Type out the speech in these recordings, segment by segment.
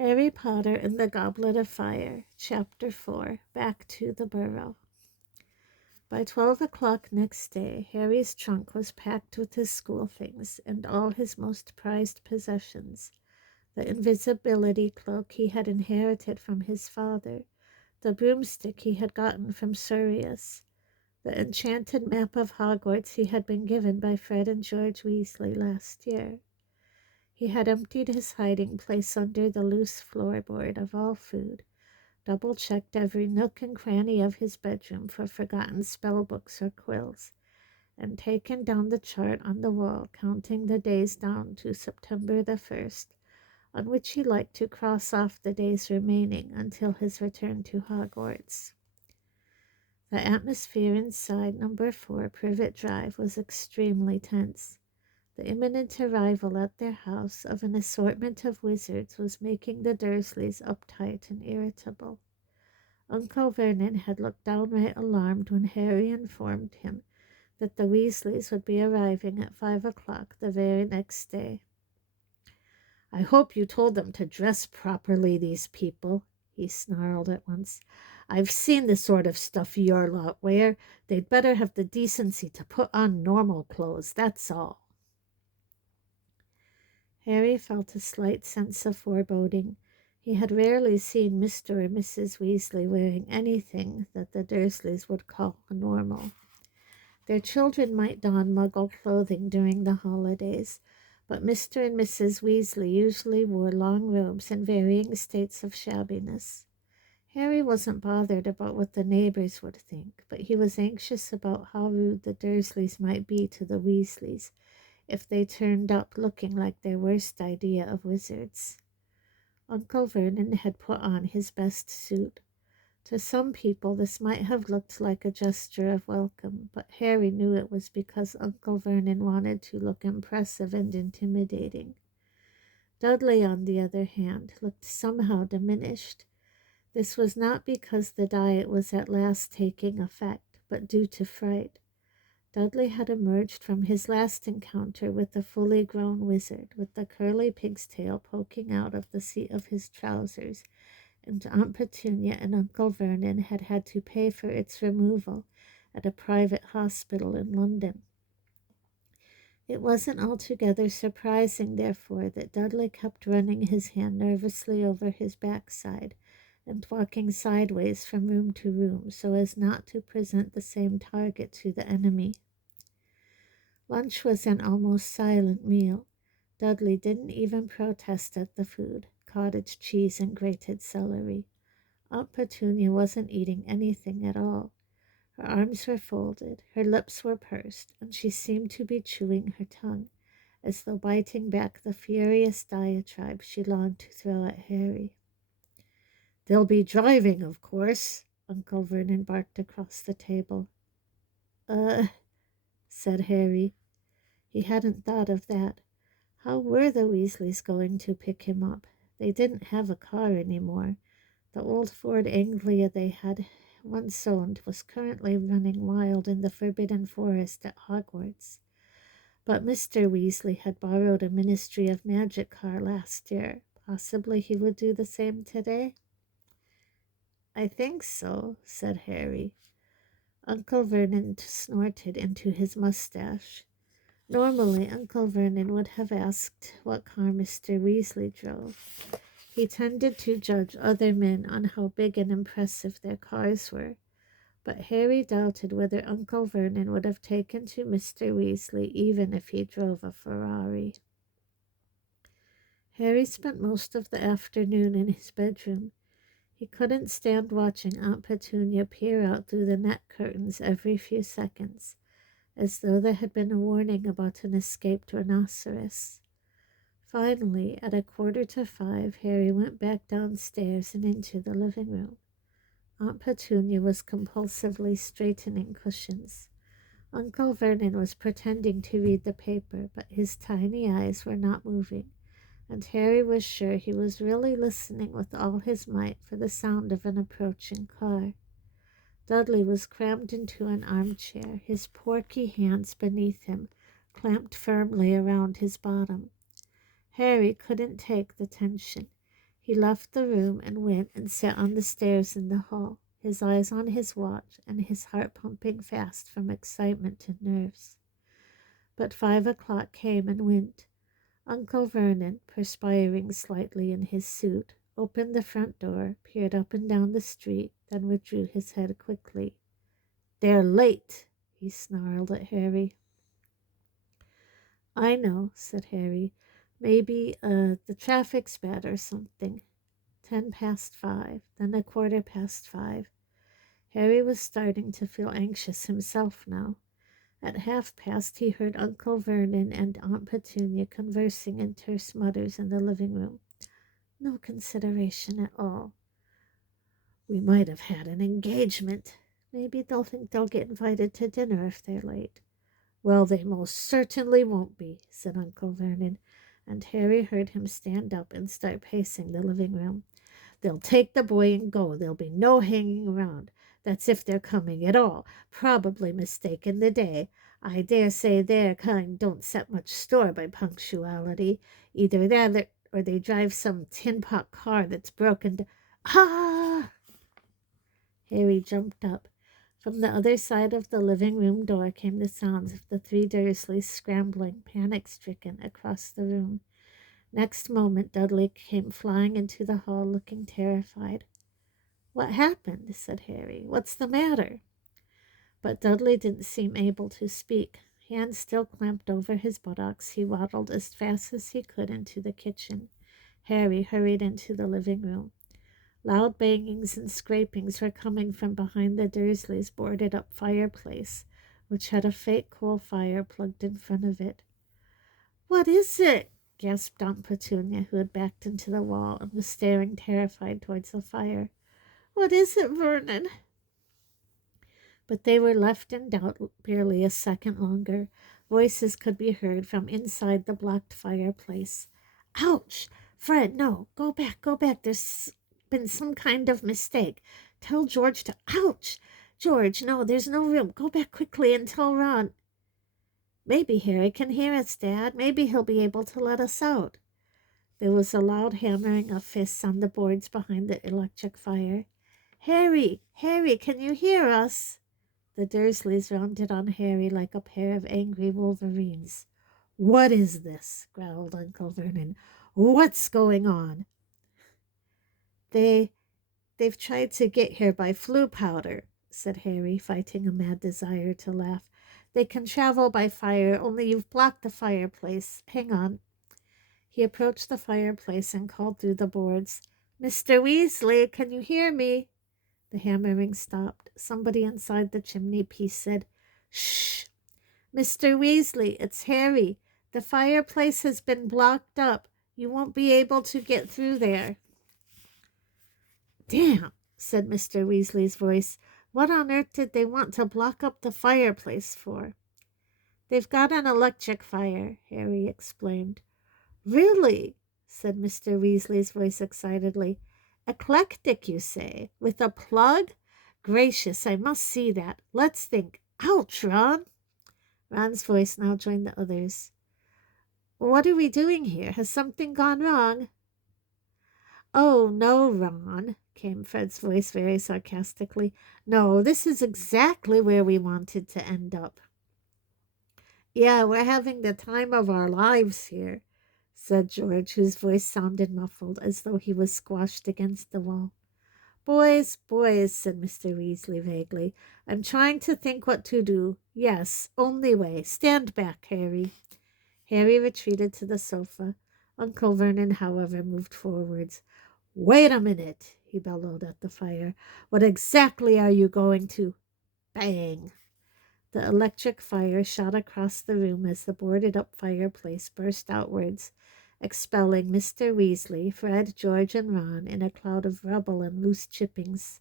Harry Potter and the Goblet of Fire, Chapter 4, Back to the Burrow. By 12 o'clock next day, Harry's trunk was packed with his school things and all his most prized possessions: the invisibility cloak he had inherited from his father, the broomstick he had gotten from Sirius, the enchanted map of Hogwarts he had been given by Fred and George Weasley last year. He had emptied his hiding place under the loose floorboard of all food, double-checked every nook and cranny of his bedroom for forgotten spellbooks or quills, and taken down the chart on the wall counting the days down to September the 1st, on which he liked to cross off the days remaining until his return to Hogwarts. The atmosphere inside Number 4 Privet Drive was extremely tense. The imminent arrival at their house of an assortment of wizards was making the Dursleys uptight and irritable. Uncle Vernon had looked downright alarmed when Harry informed him that the Weasleys would be arriving at 5 o'clock the very next day. "I hope you told them to dress properly, these people," he snarled at once. "I've seen the sort of stuff your lot wear. They'd better have the decency to put on normal clothes, that's all." Harry felt a slight sense of foreboding. He had rarely seen Mr. or Mrs. Weasley wearing anything that the Dursleys would call normal. Their children might don Muggle clothing during the holidays, but Mr. and Mrs. Weasley usually wore long robes in varying states of shabbiness. Harry wasn't bothered about what the neighbors would think, but he was anxious about how rude the Dursleys might be to the Weasleys if they turned up looking like their worst idea of wizards. Uncle Vernon had put on his best suit. To some people this might have looked like a gesture of welcome, but Harry knew it was because Uncle Vernon wanted to look impressive and intimidating. Dudley, on the other hand, looked somehow diminished. This was not because the diet was at last taking effect, but due to fright. Dudley had emerged from his last encounter with the fully grown wizard, with the curly pig's tail poking out of the seat of his trousers, and Aunt Petunia and Uncle Vernon had had to pay for its removal at a private hospital in London. It wasn't altogether surprising, therefore, that Dudley kept running his hand nervously over his backside and walking sideways from room to room so as not to present the same target to the enemy. Lunch was an almost silent meal. Dudley didn't even protest at the food: cottage cheese and grated celery. Aunt Petunia wasn't eating anything at all. Her arms were folded, her lips were pursed, and she seemed to be chewing her tongue, as though biting back the furious diatribe she longed to throw at Harry. "They'll be driving, of course," Uncle Vernon barked across the table. Said Harry. He hadn't thought of that. How were the Weasleys going to pick him up? They didn't have a car anymore. The old Ford Anglia they had once owned was currently running wild in the Forbidden Forest at Hogwarts. But Mr. Weasley had borrowed a Ministry of Magic car last year. Possibly he would do the same today? "I think so," said Harry. Uncle Vernon snorted into his mustache. Normally, Uncle Vernon would have asked what car Mr. Weasley drove. He tended to judge other men on how big and impressive their cars were, but Harry doubted whether Uncle Vernon would have taken to Mr. Weasley even if he drove a Ferrari. Harry spent most of the afternoon in his bedroom. He couldn't stand watching Aunt Petunia peer out through the net curtains every few seconds, as though there had been a warning about an escaped rhinoceros. Finally, at 4:45, Harry went back downstairs and into the living room. Aunt Petunia was compulsively straightening cushions. Uncle Vernon was pretending to read the paper, but his tiny eyes were not moving, and Harry was sure he was really listening with all his might for the sound of an approaching car. Dudley was crammed into an armchair, his porky hands beneath him, clamped firmly around his bottom. Harry couldn't take the tension. He left the room and went and sat on the stairs in the hall, his eyes on his watch and his heart pumping fast from excitement and nerves. But 5 o'clock came and went. Uncle Vernon, perspiring slightly in his suit, opened the front door, peered up and down the street, then withdrew his head quickly. "They're late," he snarled at Harry. "I know," said Harry. "Maybe the traffic's bad or something." 5:10, then 5:15. Harry was starting to feel anxious himself now. At 5:30 he heard Uncle Vernon and Aunt Petunia conversing in terse mutters in the living room. "No consideration at all." "We might have had an engagement." "Maybe they'll think they'll get invited to dinner if they're late." "Well, they most certainly won't be," said Uncle Vernon, and Harry heard him stand up and start pacing the living room. "They'll take the boy and go. There'll be no hanging around. That's if they're coming at all. Probably mistaken the day. I dare say their kind don't set much store by punctuality. Either that or they drive some tin-pot car that's broken down." "Ah!" Harry jumped up. From the other side of the living room door came the sounds of the three Dursleys scrambling, panic-stricken, across the room. Next moment Dudley came flying into the hall, looking terrified. "What happened?" said Harry. "What's the matter?" But Dudley didn't seem able to speak. Hands still clamped over his buttocks, he waddled as fast as he could into the kitchen. Harry hurried into the living room. Loud bangings and scrapings were coming from behind the Dursleys' boarded-up fireplace, which had a fake coal fire plugged in front of it. "What is it?" gasped Aunt Petunia, who had backed into the wall and was staring terrified towards the fire. "What is it, Vernon?" But they were left in doubt barely a second longer. Voices could be heard from inside the blocked fireplace. "Ouch! Fred, no! Go back, go back! There's been some kind of mistake. Tell George to— Ouch! George, no, there's no room. Go back quickly and tell Ron." "Maybe Harry can hear us, Dad. Maybe he'll be able to let us out." There was a loud hammering of fists on the boards behind the electric fire. "Harry! Harry, can you hear us?" The Dursleys rounded on Harry like a pair of angry wolverines. "What is this?" growled Uncle Vernon. "What's going on?" They've tried to get here by flue powder," said Harry, fighting a mad desire to laugh. "They can travel by fire, only you've blocked the fireplace. Hang on." He approached the fireplace and called through the boards. "Mr. Weasley, can you hear me?" The hammering stopped. Somebody inside the chimney piece said, "Shh! Mr. Weasley, it's Harry. The fireplace has been blocked up. You won't be able to get through there." "Damn!" said Mr. Weasley's voice. "What on earth did they want to block up the fireplace for?" "They've got an electric fire," Harry explained. "Really?" said Mr. Weasley's voice excitedly. "Eclectic, you say? With a plug? Gracious, I must see that. Let's think. Ouch, Ron!" Ron's voice now joined the others. "What are we doing here? Has something gone wrong?" "Oh, no, Ron," came Fred's voice very sarcastically. "No, this is exactly where we wanted to end up." "Yeah, we're having the time of our lives here," said George, whose voice sounded muffled, as though he was squashed against the wall. Boys, said Mr. Weasley vaguely. "I'm trying to think what to do. Yes, only way. Stand back, Harry." Harry retreated to the sofa. Uncle Vernon, however, moved forwards. "Wait a minute," he bellowed at the fire. "What exactly are you going to—" Bang! The electric fire shot across the room as the boarded-up fireplace burst outwards, expelling Mr. Weasley, Fred, George, and Ron in a cloud of rubble and loose chippings.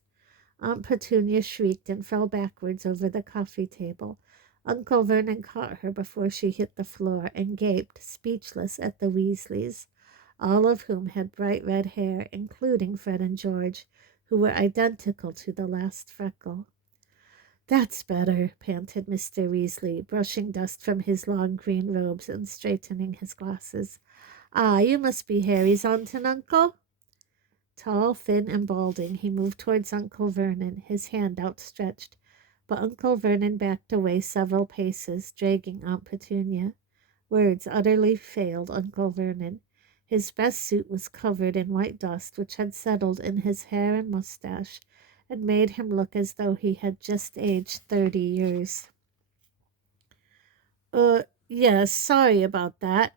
Aunt Petunia shrieked and fell backwards over the coffee table. Uncle Vernon caught her before she hit the floor and gaped, speechless, at the Weasleys, all of whom had bright red hair, including Fred and George, who were identical to the last freckle. "That's better," panted Mr. Weasley, brushing dust from his long green robes and straightening his glasses. "Ah, you must be Harry's aunt and uncle?" Tall, thin, and balding, he moved towards Uncle Vernon, his hand outstretched. But Uncle Vernon backed away several paces, dragging Aunt Petunia. Words utterly failed Uncle Vernon. His best suit was covered in white dust, which had settled in his hair and mustache, and made him look as though he had just aged 30 years. Yes, sorry about that,"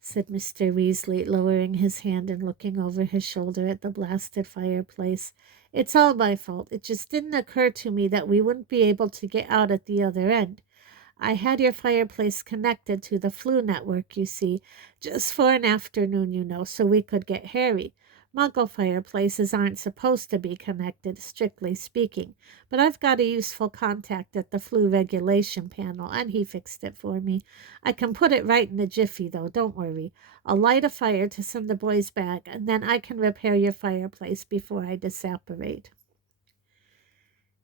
said Mr. Weasley, lowering his hand and looking over his shoulder at the blasted fireplace. "It's all my fault. It just didn't occur to me that we wouldn't be able to get out at the other end. I had your fireplace connected to the Flu network, you see, just for an afternoon, so we could get Harry. Muggle fireplaces aren't supposed to be connected, strictly speaking, but I've got a useful contact at the Flu regulation panel, and he fixed it for me. I can put it right in a jiffy, though, don't worry. I'll light a fire to send the boys back, and then I can repair your fireplace before I disapparate."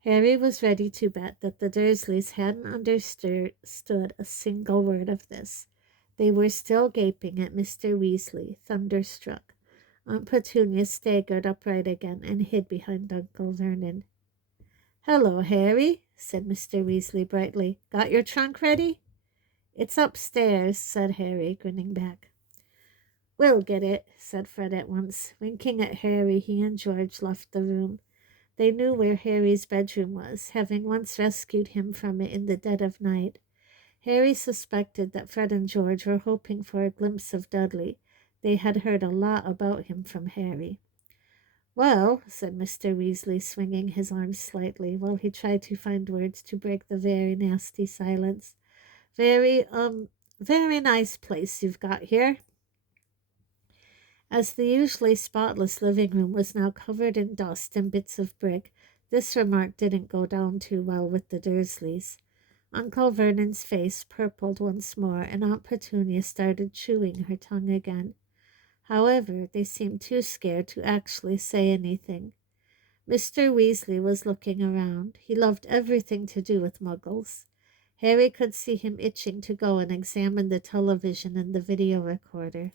Harry was ready to bet that the Dursleys hadn't understood a single word of this. They were still gaping at Mr. Weasley, thunderstruck. Aunt Petunia staggered upright again and hid behind Uncle Vernon. "Hello, Harry," said Mr. Weasley brightly. "Got your trunk ready?" "It's upstairs," said Harry, grinning back. "We'll get it," said Fred at once. Winking at Harry, he and George left the room. They knew where Harry's bedroom was, having once rescued him from it in the dead of night. Harry suspected that Fred and George were hoping for a glimpse of Dudley. They had heard a lot about him from Harry. "Well," said Mr. Weasley, swinging his arms slightly, while he tried to find words to break the very nasty silence. Very nice place you've got here." As the usually spotless living room was now covered in dust and bits of brick, this remark didn't go down too well with the Dursleys. Uncle Vernon's face purpled once more, and Aunt Petunia started chewing her tongue again. However, they seemed too scared to actually say anything. Mr. Weasley was looking around. He loved everything to do with Muggles. Harry could see him itching to go and examine the television and the video recorder.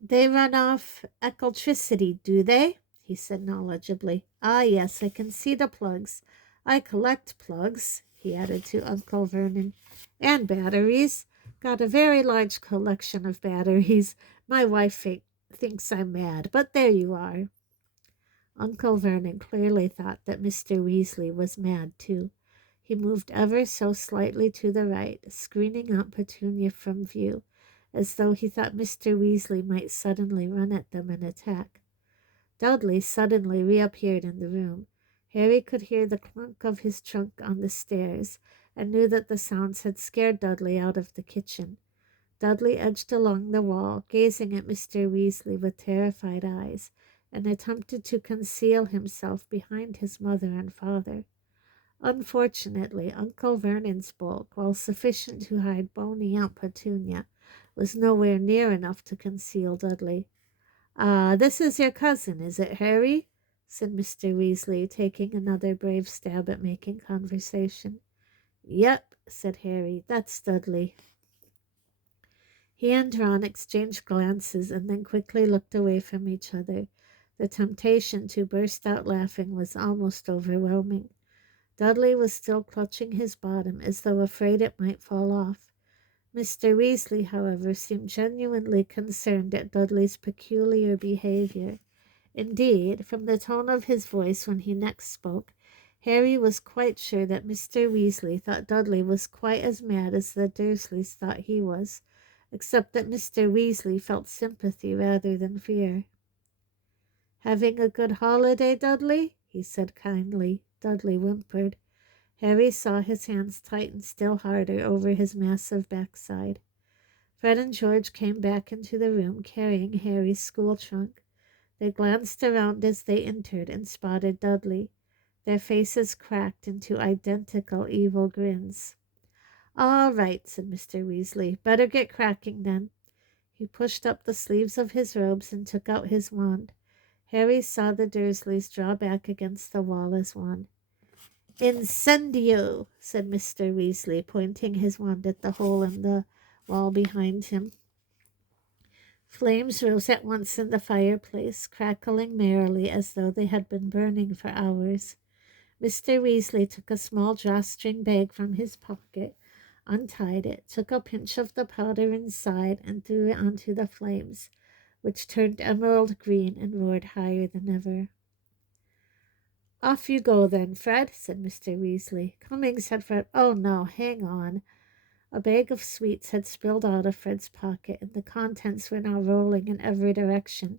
"They run off electricity, do they?" he said knowledgeably. "Ah, yes, I can see the plugs. I collect plugs," he added to Uncle Vernon. "And batteries. Got a very large collection of batteries. My wife thinks I'm mad, but there you are." Uncle Vernon clearly thought that Mr. Weasley was mad, too. He moved ever so slightly to the right, screening Aunt Petunia from view, as though he thought Mr. Weasley might suddenly run at them and attack. Dudley suddenly reappeared in the room. Harry could hear the clunk of his trunk on the stairs, and knew that the sounds had scared Dudley out of the kitchen. Dudley edged along the wall, gazing at Mr. Weasley with terrified eyes, and attempted to conceal himself behind his mother and father. Unfortunately, Uncle Vernon's bulk, while sufficient to hide bony Aunt Petunia, was nowhere near enough to conceal Dudley. "Ah, this is your cousin, is it, Harry?" said Mr. Weasley, taking another brave stab at making conversation. "Yep," said Harry, "that's Dudley." He and Ron exchanged glances and then quickly looked away from each other. The temptation to burst out laughing was almost overwhelming. Dudley was still clutching his bottom as though afraid it might fall off. Mr. Weasley, however, seemed genuinely concerned at Dudley's peculiar behavior. Indeed, from the tone of his voice when he next spoke, Harry was quite sure that Mr. Weasley thought Dudley was quite as mad as the Dursleys thought he was, except that Mr. Weasley felt sympathy rather than fear. "Having a good holiday, Dudley?" he said kindly. Dudley whimpered. Harry saw his hands tighten still harder over his massive backside. Fred and George came back into the room carrying Harry's school trunk. They glanced around as they entered and spotted Dudley. Their faces cracked into identical evil grins. "All right," said Mr. Weasley. "Better get cracking then." He pushed up the sleeves of his robes and took out his wand. Harry saw the Dursleys draw back against the wall as one. "Incendio," said Mr. Weasley, pointing his wand at the hole in the wall behind him. Flames rose at once in the fireplace, crackling merrily as though they had been burning for hours. Mr. Weasley took a small drawstring bag from his pocket, untied it, took a pinch of the powder inside, and threw it onto the flames, which turned emerald green and roared higher than ever. "Off you go then, Fred," said Mr. Weasley. "Coming," said Fred. "Oh, no, hang on." A bag of sweets had spilled out of Fred's pocket, and the contents were now rolling in every direction.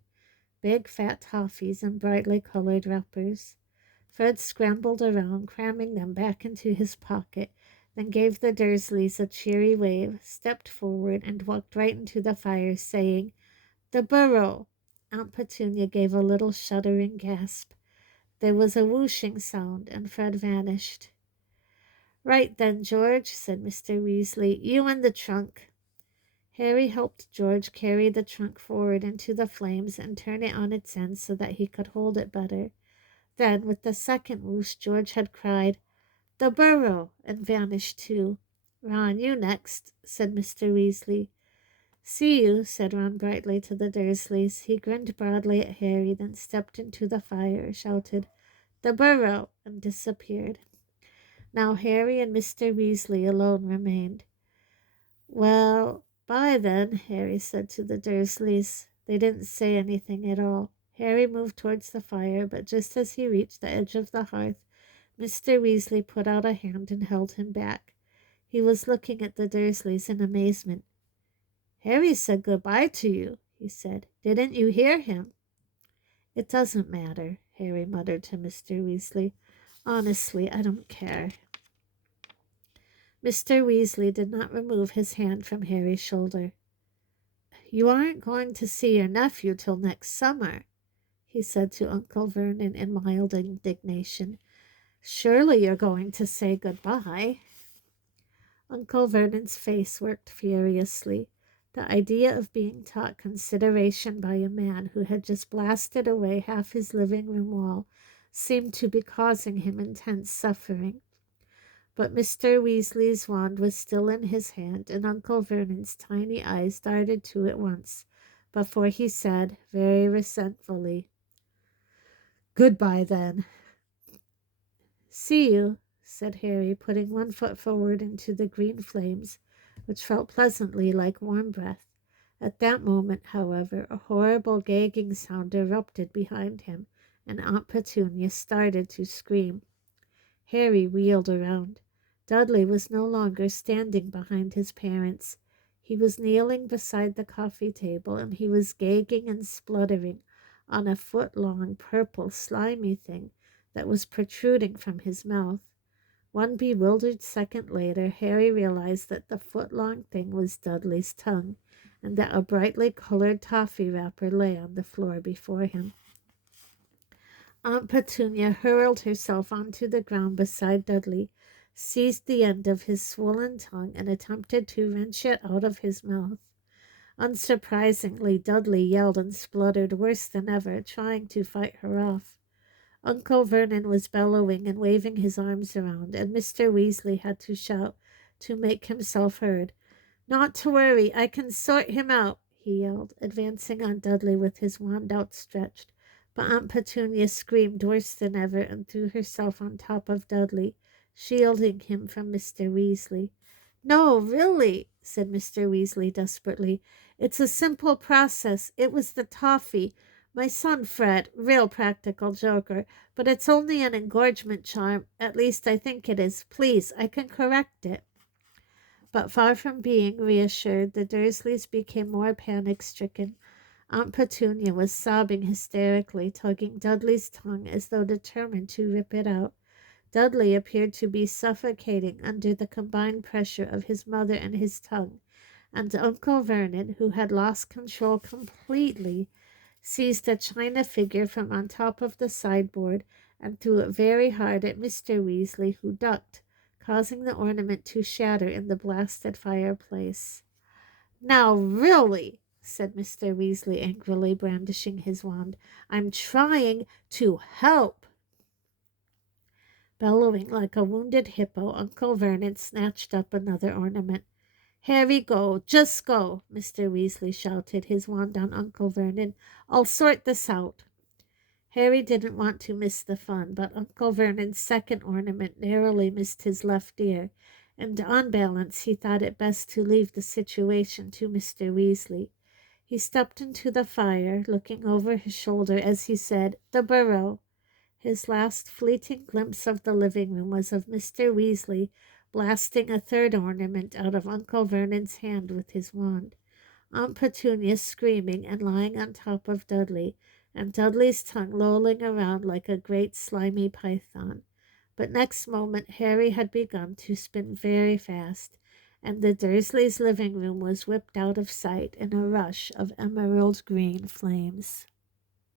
Big fat toffees in brightly colored wrappers. Fred scrambled around, cramming them back into his pocket, then gave the Dursleys a cheery wave, stepped forward, and walked right into the fire, saying, "The Burrow!" Aunt Petunia gave a little shuddering gasp. There was a whooshing sound, and Fred vanished. "Right then, George," said Mr. Weasley. "You in the trunk." Harry helped George carry the trunk forward into the flames and turn it on its end so that he could hold it better. Then, with the second whoosh, George had cried, "The Burrow!" and vanished too. "Ron, you next," said Mr. Weasley. "See you," said Ron brightly to the Dursleys. He grinned broadly at Harry, then stepped into the fire, shouted, "The Burrow!" and disappeared. Now Harry and Mr. Weasley alone remained. "Well, bye then," Harry said to the Dursleys. They didn't say anything at all. Harry moved towards the fire, but just as he reached the edge of the hearth, Mr. Weasley put out a hand and held him back. He was looking at the Dursleys in amazement. "Harry said good-bye to you," he said. "Didn't you hear him?" "It doesn't matter," Harry muttered to Mr. Weasley. "Honestly, I don't care." Mr. Weasley did not remove his hand from Harry's shoulder. "You aren't going to see your nephew till next summer," he said to Uncle Vernon in mild indignation. "Surely you're going to say good-bye." Uncle Vernon's face worked furiously. The idea of being taught consideration by a man who had just blasted away half his living room wall seemed to be causing him intense suffering. But Mr. Weasley's wand was still in his hand, and Uncle Vernon's tiny eyes darted to it once before he said, very resentfully, "Goodbye, then." "See you," said Harry, putting one foot forward into the green flames, which felt pleasantly like warm breath. At that moment, however, a horrible gagging sound erupted behind him, and Aunt Petunia started to scream. Harry wheeled around. Dudley was no longer standing behind his parents. He was kneeling beside the coffee table, and he was gagging and spluttering on a foot-long, purple, slimy thing that was protruding from his mouth. One bewildered second later, Harry realized that the foot-long thing was Dudley's tongue, and that a brightly colored toffee wrapper lay on the floor before him. Aunt Petunia hurled herself onto the ground beside Dudley, seized the end of his swollen tongue, and attempted to wrench it out of his mouth. Unsurprisingly, Dudley yelled and spluttered worse than ever, trying to fight her off. Uncle Vernon was bellowing and waving his arms around, and Mr. Weasley had to shout to make himself heard. "Not to worry, I can sort him out," he yelled, advancing on Dudley with his wand outstretched. But Aunt Petunia screamed worse than ever and threw herself on top of Dudley, shielding him from Mr. Weasley. "No, really," said Mr. Weasley desperately. "It's a simple process. It was the toffee. My son Fred, real practical joker, but it's only an engorgement charm. At least I think it is. Please, I can correct it." But far from being reassured, the Dursleys became more panic-stricken. Aunt Petunia was sobbing hysterically, tugging Dudley's tongue as though determined to rip it out. Dudley appeared to be suffocating under the combined pressure of his mother and his tongue, and Uncle Vernon, who had lost control completely, seized a china figure from on top of the sideboard and threw it very hard at Mr. Weasley, who ducked, causing the ornament to shatter in the blasted fireplace. "Now, really," said Mr. Weasley angrily, brandishing his wand, "I'm trying to help." Bellowing like a wounded hippo, Uncle Vernon snatched up another ornament. "Harry, go, just go!" Mr. Weasley shouted, his wand on Uncle Vernon. "I'll sort this out." Harry didn't want to miss the fun, but Uncle Vernon's second ornament narrowly missed his left ear, and on balance he thought it best to leave the situation to Mr. Weasley. He stepped into the fire, looking over his shoulder as he said, "The Burrow." His last fleeting glimpse of the living room was of Mr. Weasley blasting a third ornament out of Uncle Vernon's hand with his wand, Aunt Petunia screaming and lying on top of Dudley, and Dudley's tongue lolling around like a great slimy python. But next moment Harry had begun to spin very fast, and the Dursleys' living room was whipped out of sight in a rush of emerald green flames.